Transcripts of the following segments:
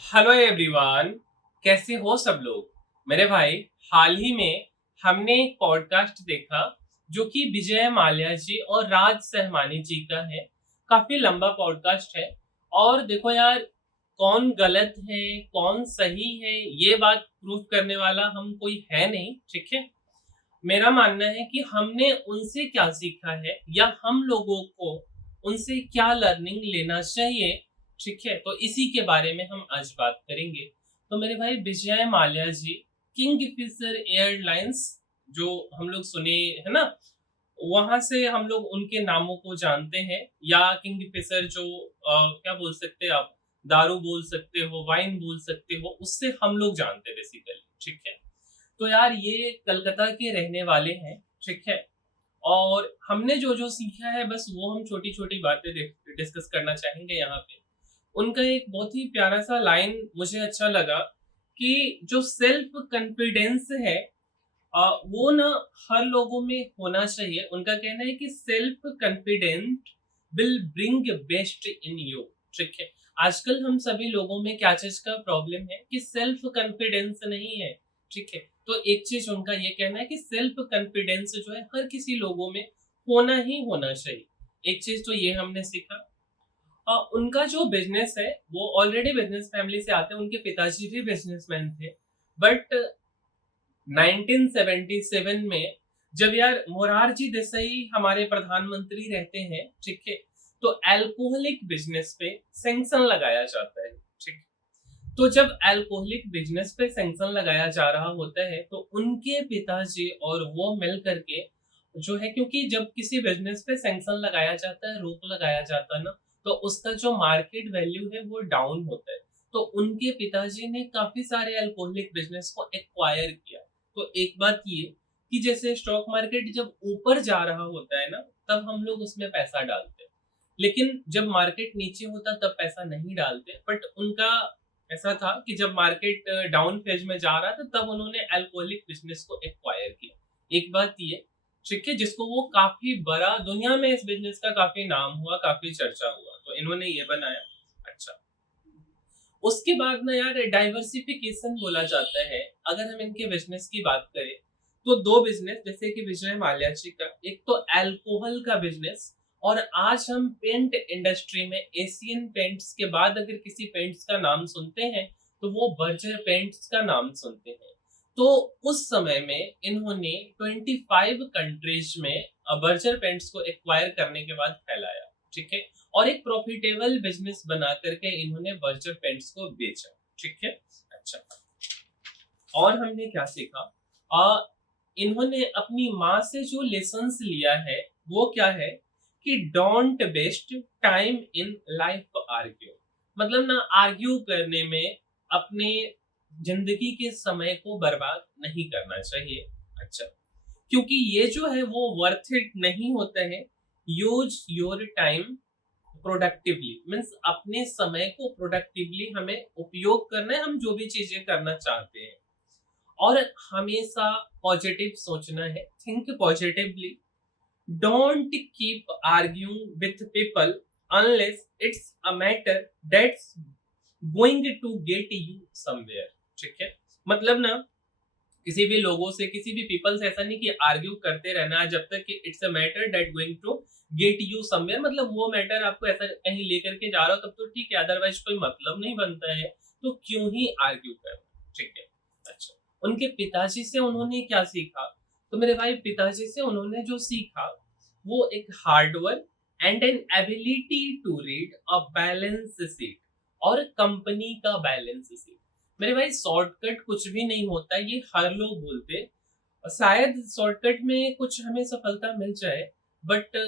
Hello everyone. कैसे हो सब लोग। मेरे भाई, हाल ही में हमने एक पॉडकास्ट देखा जो कि विजय माल्या जी और राज सहमानी जी का है। काफी लंबा पॉडकास्ट है। और देखो यार, कौन गलत है कौन सही है ये बात प्रूव करने वाला हम कोई है नहीं, ठीक है। मेरा मानना है कि हमने उनसे क्या सीखा है या हम लोगों को उनसे क्या लर्निंग लेना चाहिए, ठीक है। तो इसी के बारे में हम आज बात करेंगे। तो मेरे भाई, विजय माल्या जी, किंग फिशर एयरलाइंस जो हम लोग सुने, है ना, वहां से हम लोग उनके नामों को जानते हैं। या किंग फिशर जो क्या बोल सकते हैं आप, दारू बोल सकते हो, वाइन बोल सकते हो, उससे हम लोग जानते हैं बेसिकली, ठीक है। तो यार, ये कलकत्ता के रहने वाले हैं, ठीक है। और हमने जो जो सीखा है बस वो हम छोटी छोटी बातें डिस्कस करना चाहेंगे यहाँ पे। उनका एक बहुत ही प्यारा सा लाइन मुझे अच्छा लगा कि जो सेल्फ कॉन्फिडेंस है, वो ना हर लोगों में होना चाहिए। उनका कहना है कि self confident will bring best in you, ठीक है। आजकल हम सभी लोगों में क्या चीज का प्रॉब्लम है कि सेल्फ कॉन्फिडेंस नहीं है, ठीक है। तो एक चीज उनका ये कहना है कि सेल्फ कॉन्फिडेंस जो है हर किसी लोगों में होना ही होना चाहिए। एक चीज तो ये हमने सीखा। उनका जो बिजनेस है वो ऑलरेडी बिजनेस फैमिली से आते हैं। उनके पिताजी भी बिजनेसमैन थे। बट 1977 में जब यार मोरारजी देसाई हमारे प्रधानमंत्री रहते हैं, ठीक है, तो अल्कोहलिक बिजनेस पे सैंक्शन लगाया जाता है, ठीक। तो जब अल्कोहलिक बिजनेस पे सैंक्शन लगाया जा रहा होता है तो उनके पिताजी और वो मिल करके जो है, क्योंकि जब किसी बिजनेस पे सैंक्शन लगाया जाता है, रोक लगाया जाता है ना, तो उसका जो मार्केट वैल्यू है वो डाउन होता है। तो उनके पिताजी ने काफी सारे अल्कोहलिक बिजनेस को एक्वायर किया। तो एक बात ये कि जैसे स्टॉक मार्केट जब ऊपर जा रहा होता है ना, तब हम लोग उसमें पैसा डालते हैं। लेकिन जब मार्केट नीचे होता तब पैसा नहीं डालते। बट उनका ऐसा था कि जब मार्केट डाउन फेज में जा रहा था तब उन्होंने अल्कोहलिक बिजनेस को एक्वायर किया। एक बात ये, ठीक है, जिसको वो काफी बड़ा दुनिया में इस बिजनेस का काफी नाम हुआ, काफी चर्चा हुआ, तो इन्होंने ये बनाया। अच्छा, उसके बाद ना यार, डाइवर्सिफिकेशन बोला जाता है। अगर हम इनके बिजनेस की बात करें तो दो बिजनेस, जैसे कि विजय माल्या जी का एक तो अल्कोहल का बिजनेस, और आज हम पेंट इंडस्ट्री में एशियन पेंट्स के बाद अगर किसी पेंट्स का नाम सुनते हैं तो वो बर्जर पेंट्स का नाम सुनते हैं। तो उस समय में इन्होंने 25 कंट्रीज में बर्जर पेंट्स को एक्वायर करने के बाद फैलाया, ठीक है। और एक प्रॉफिटेबल बिजनेस बना करके इन्होंने बर्जर पेंट्स को बेचा, ठीक है। अच्छा, और हमने क्या सीखा। इन्होंने अपनी माँ से जो लेसन्स लिया है वो क्या है कि don't waste time in life argue. मतलब ना, आर्ग्यू करने में अपने जिंदगी के समय को बर्बाद नहीं करना चाहिए। अच्छा, क्योंकि ये जो है वो वर्थ इट नहीं होता है। Use your time productively, means अपने समय को प्रोडक्टिवली हमें उपयोग करना है, हम जो भी चीजें करना चाहते हैं। और हमेशा पॉजिटिव सोचना है, think positively. Don't keep arguing with people unless it's a matter that's going to get you somewhere, ठीक है। मतलब ना, किसी भी लोगों से, किसी भी पीपल से ऐसा नहीं कि आर्ग्यू करते रहना है जब तक कि it's a matter that going to get you somewhere. मतलब वो मैटर आपको ऐसा कहीं लेकर के जा रहा हो तब तो ठीक है, अदरवाइज कोई मतलब नहीं बनता है, तो क्यों ही आर्ग्यू करना, ठीक है। अच्छा, उनके पिताजी से उन्होंने क्या सीखा। तो मेरे भाई, पिताजी से उन्होंने जो सीखा वो एक hard work and an ability to read a balance sheet और कंपनी का बैलेंस शीट। मेरे भाई, शॉर्टकट कुछ भी नहीं होता, ये हर लोग बोलते। शायद शॉर्टकट में कुछ हमें सफलता मिल जाए, बट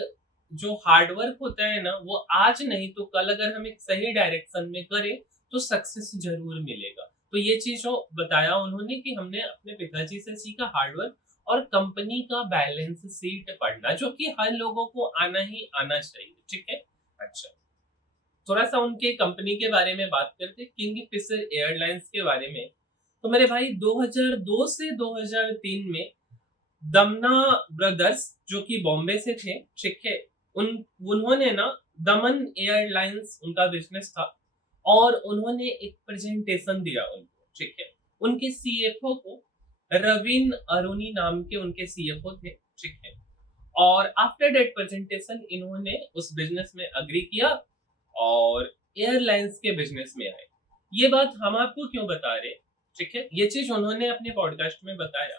जो हार्डवर्क होता है ना, वो आज नहीं तो कल अगर हम एक सही डायरेक्शन में करें तो सक्सेस जरूर मिलेगा। तो ये चीज जो बताया उन्होंने कि हमने अपने पिताजी से सीखा हार्डवर्क और कंपनी का बैलेंस शीट पढ़ना, जो कि हर लोगों को आना ही आना चाहिए, ठीक है। अच्छा, थोड़ा सा उनके कंपनी के बारे में बात करते हैं, किंग फिशर एयरलाइंस के बारे में। तो मेरे भाई, 2002 से 2003 में दमना ब्रदर्स, जो कि बॉम्बे से थे, ठीक है, उन उन्होंने ना दमन एयरलाइंस उनका बिजनेस था। और उन्होंने एक प्रेजेंटेशन दिया उनको, ठीक है। उनके सीएफओ को रवीन अरुणी नाम के उनके सीएफओ थे, ठीक है। और आफ्टर दैट प्रेजेंटेशन इन्होंने उस बिजनेस में अग्री किया और एयरलाइंस के बिजनेस में आए। ये बात हम आपको क्यों बता रहे, ठीक है। ये चीज उन्होंने अपने पॉडकास्ट में बताया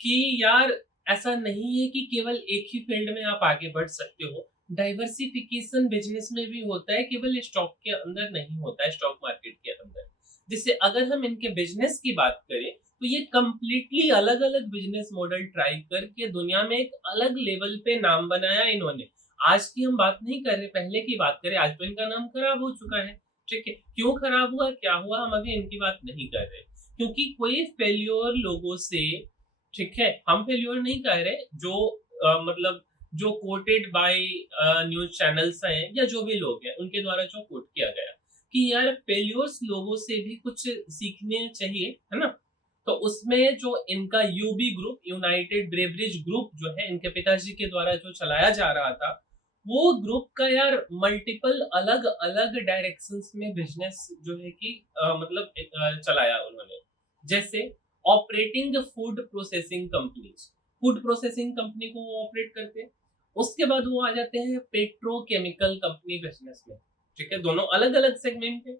कि यार ऐसा नहीं है कि केवल एक ही फील्ड में आप आगे बढ़ सकते हो, डाइवर्सिफिकेशन बिजनेस में भी होता है, केवल स्टॉक के अंदर नहीं होता है, स्टॉक मार्केट के अंदर। जिससे अगर हम इनके बिजनेस की बात करें तो ये कंप्लीटली अलग अलग बिजनेस मॉडल ट्राई करके दुनिया में एक अलग लेवल पे नाम बनाया इन्होंने। आज की हम बात नहीं कर रहे, पहले की बात करें, आज तो इनका नाम खराब हो चुका है, ठीक है। क्यों खराब हुआ, क्या हुआ, हम अभी इनकी बात नहीं कर रहे, क्योंकि कोई फेल्योर लोगों से, ठीक है, हम फेल्योर नहीं कह रहे, जो मतलब जो कोटेड बाय न्यूज चैनल्स हैं या जो भी लोग हैं उनके द्वारा जो कोट किया गया कि यार फेल्योर्स लोगों से भी कुछ सीखने चाहिए, है ना। तो उसमें जो इनका UB group, United beverage group जो है इनके पिताजी के द्वारा जो चलाया जा रहा था, वो ग्रुप का यार मल्टीपल अलग अलग डायरेक्शंस में बिजनेस जो है कि मतलब चलाया उन्होंने। जैसे operating food processing companies, food processing company को वो ऑपरेट करते हैं। उसके बाद वो आ जाते हैं पेट्रोकेमिकल कंपनी बिजनेस में, ठीक है, दोनों अलग अलग सेगमेंट है।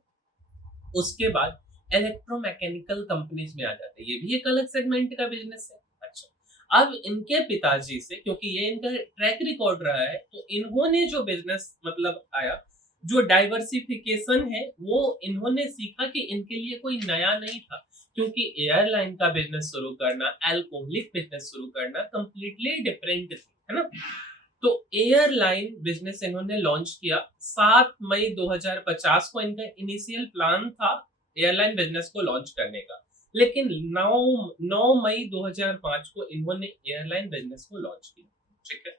उसके बाद इलेक्ट्रोमैकेनिकल कंपनीज में आ जाते हैं, ये भी एक अलग सेगमेंट का बिजनेस है। अच्छा, अब इनके पिताजी से, क्योंकि ये इनका ट्रैक रिकॉर्ड रहा है, तो इन्होंने जो बिजनेस मतलब आया, जो डाइवर्सिफिकेशन है, वो इन्होंने सीखा कि इनके लिए कोई नया नहीं था, क्योंकि एयरलाइन का बिजनेस शुरू करना, अल्कोहलिक बिजनेस शुरू करना कंप्लीटली डिफरेंट थी, है ना। तो एयरलाइन बिजनेस इन्होंने लॉन्च किया 7 मई 2050 को, इनका इनिशियल प्लान था एयरलाइन बिजनेस को लॉन्च करने का, लेकिन 9 मई 2005 को इन्होंने एयरलाइन बिजनेस को लॉन्च किया, ठीक है।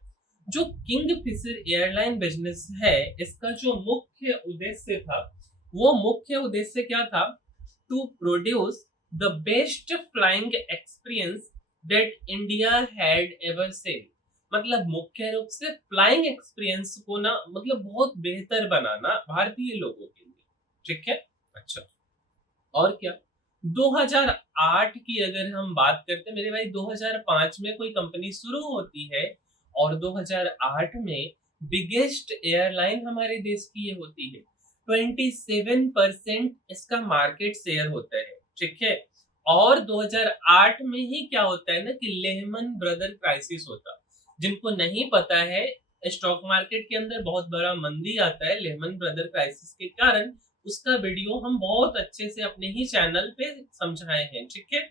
जो किंग फिशर एयरलाइन बिजनेस है, इसका जो मुख्य उद्देश्य था, वो मुख्य उद्देश्य क्या था, to produce the best flying experience that India had ever seen. मतलब मुख्य रूप से फ्लाइंग एक्सपीरियंस को ना मतलब बहुत बेहतर बनाना भारतीय लोगों के लिए, ठीक है। अच्छा, और क्या, 2008 की अगर हम बात करते हैं मेरे भाई, 2005 में कोई कंपनी शुरू होती है और 2008 में बिगेस्ट एयरलाइन हमारे देश की ये होती है, 27% इसका मार्केट शेयर होता है, ठीक है। और 2008 में ही क्या होता है ना कि लेहमन ब्रदर क्राइसिस होता, जिनको नहीं पता है, स्टॉक मार्केट के अंदर बहुत बड़ा मंदी आता है लेहमन ब्रदर क्राइसिस के कारण। उसका वीडियो हम बहुत अच्छे से अपने ही चैनल पे समझाए हैं, ठीक है।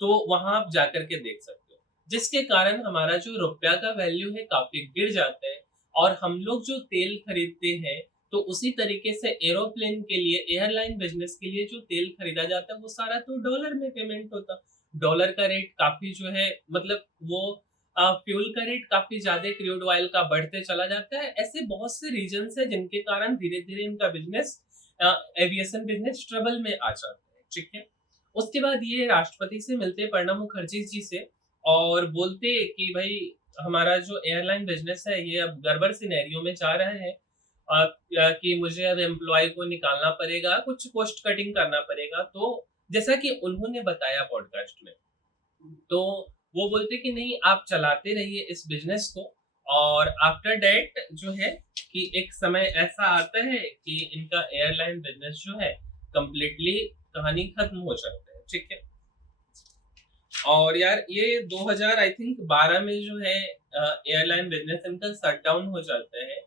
तो वहां आप जाकर के देख सकते हो, जिसके कारण हमारा जो रुपया का वैल्यू है काफी गिर जाता है। और हम लोग जो तेल खरीदते हैं, तो उसी तरीके से एरोप्लेन के लिए, एयरलाइन बिजनेस के लिए जो तेल खरीदा जाता है, वो सारा तो डॉलर में पेमेंट होता। डॉलर का रेट काफी जो है मतलब वो फ्यूल का रेट काफी ज्यादा क्रूड ऑयल का बढ़ते चला जाता है। ऐसे बहुत से रीजन है जिनके कारण धीरे धीरे इनका बिजनेस, एविएशन बिजनेस ट्रबल में आ जाता है, ठीक है। उसके बाद ये राष्ट्रपति से मिलते प्रणब मुखर्जी जी से और बोलते कि भाई हमारा जो एयरलाइन बिजनेस है ये अब गड़बड़ सिनेरियो में जा रहा है, कि मुझे अब एम्प्लॉय को निकालना पड़ेगा, कुछ कॉस्ट कटिंग करना पड़ेगा। तो जैसा कि उन्होंने बताया पॉडकास्ट में, तो वो बोलते कि नहीं, आप चलाते रहिए इस बिजनेस को, और आफ्टर दैट जो है कि एक समय ऐसा आता है कि इनका एयरलाइन बिजनेस जो है कंप्लीटली कहानी खत्म हो जाता है, ठीक है। और यार ये 2000 आई थिंक 12 में जो है एयरलाइन बिजनेस इनका शट डाउन हो जाता है।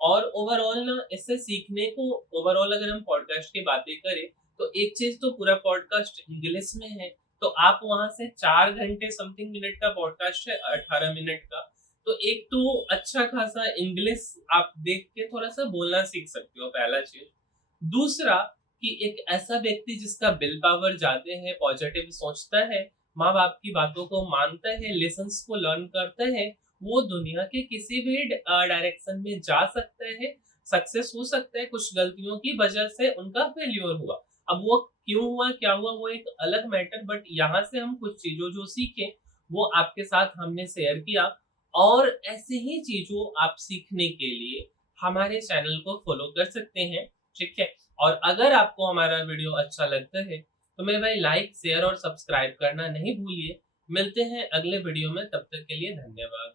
और ओवरऑल ना इससे सीखने को, ओवरऑल अगर हम पॉडकास्ट की बातें करें, तो एक चीज तो पूरा पॉडकास्ट इंग्लिश में है, तो आप वहां से 4 घंटे समथिंग मिनट का पॉडकास्ट है, 18 मिनट का, तो एक तो अच्छा खासा इंग्लिश आप देख के थोड़ा सा बोलना सीख सकते हो, पहला चीज। दूसरा कि एक ऐसा व्यक्ति जिसका विल पावर जाते हैं, पॉजिटिव सोचता है, माँ बाप की बातों को मानता है, लेसन्स को लर्न करता है, वो दुनिया के किसी भी डायरेक्शन में जा सकता है, सक्सेस हो सकता है। कुछ गलतियों की वजह से उनका फेल्योर हुआ, अब वो क्यों हुआ, क्या हुआ, वो एक अलग मैटर, बट यहाँ से हम कुछ चीजों जो सीखे वो आपके साथ हमने शेयर किया। और ऐसे ही चीजों आप सीखने के लिए हमारे चैनल को फॉलो कर सकते हैं, ठीक है। और अगर आपको हमारा वीडियो अच्छा लगता है तो मेरे भाई लाइक, शेयर और सब्सक्राइब करना नहीं भूलिए। मिलते हैं अगले वीडियो में, तब तक के लिए धन्यवाद।